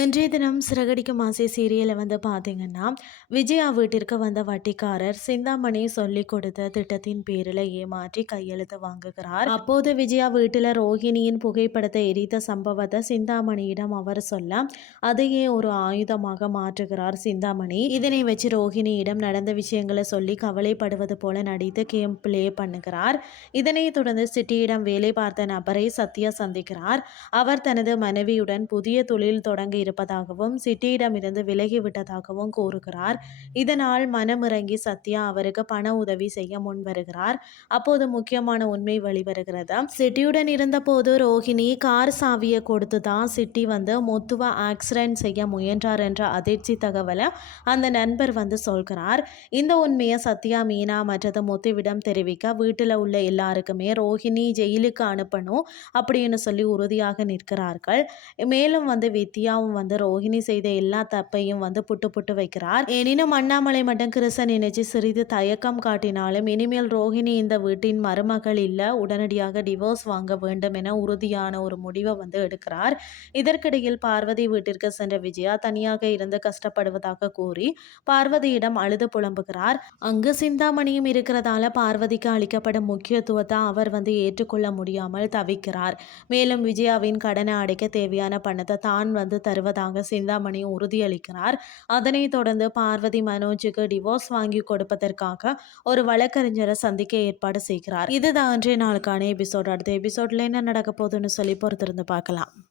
இன்றைய தினம் சிறகடிக்கும் ஆசை சீரியலை வந்து பார்த்தீங்கன்னா விஜயா வீட்டிற்கு வந்த வட்டிக்காரர் சிந்தாமணி சொல்லி கொடுத்த திட்டத்தின் பேரில் ஏமாற்றி கையெழுத்து வாங்குகிறார். அப்போது விஜயா வீட்டில் ரோஹிணியின் புகைப்படத்தை எரித்த சம்பவத்தை சிந்தாமணியிடம் அவர் சொல்ல அதையே ஒரு ஆயுதமாக மாற்றுகிறார் சிந்தாமணி. இதனை வச்சு ரோஹிணியிடம் நடந்த விஷயங்களை சொல்லி கவலைப்படுவது போல நடித்து கேம் பிளே பண்ணுகிறார். இதனைத் தொடர்ந்து சிட்டியிடம் வேலை பார்த்த நபரை சத்யா சந்திக்கிறார். அவர் தனது மனைவியுடன் புதிய தொழில் தொடங்க இருப்பதாகவும் சிட்டியிடமிருந்து விலகிவிட்டதாகவும் கூறுகிறார். இதனால் மனமிறங்கி சத்யா அவருக்கு பண உதவி செய்ய முன்வருகிறார் அப்போது முக்கியமான உண்மை வெளிவருகிறது. சிட்டியுடன் இருந்தபோது ரோஹிணி கார் சாவியை கொடுத்து தான் சிட்டி வந்து மொத்துவ ஆக்சிடென்ட் செய்ய முயன்றார் என்ற அதிர்ச்சி தகவலை அந்த நண்பர் வந்து சொல்கிறார். இந்த உண்மையை சத்யா மீனா மற்றது முத்துவிடம் தெரிவிக்க வீட்டில் உள்ள எல்லாருக்குமே ரோஹிணி ஜெயிலுக்கு அனுப்பணும் அப்படின்னு சொல்லி உறுதியாக நிற்கிறார்கள். மேலும் வந்து வித்யாவும் வந்து ரோஹிணி செய்த எல்லா தப்பையும் வந்து புட்டு புட்டு வைக்கிறார். எனினும் அண்ணாமலை மட்டும் கிருஷ்ண நினைச்சு சிறிது தயக்கம் காட்டினாலும் இனிமேல் ரோஹிணி இந்த வீட்டின் மருமகள் இல்லை உடனடியாக டிவோர்ஸ் வாங்க வேண்டும் என உறுதியான ஒரு முடிவை வந்து எடுக்கிறார். இதற்கிடையில் பார்வதி வீட்டிற்கு சென்ற விஜயா தனியாக இருந்து கஷ்டப்படுவதாக கூறி பார்வதியிடம் அழுது புலம்புகிறார். அங்கு சிந்தாமணியும் இருக்கிறதால பார்வதிக்கு அளிக்கப்படும் முக்கியத்துவத்தை அவர் வந்து ஏற்றுக்கொள்ள முடியாமல் தவிக்கிறார். மேலும் விஜயாவின் கடனை அடைக்க தேவையான பணத்தை தான் வந்து தருவதாக சிந்தாமணி உறுதியளிக்கிறார். அதனைத் தொடர்ந்து பார்வதி மனோஜுக்கு டிவோர்ஸ் வாங்கி கொடுப்பதற்காக ஒரு வழக்கறிஞரை சந்திக்க ஏற்பாடு செய்கிறார். இதுதான் அன்றைய நாளுக்கான எபிசோட் அடுத்த எபிசோட்ல என்ன நடக்க போகுதுன்னு சொல்லி பொறுத்திருந்து பார்க்கலாம்.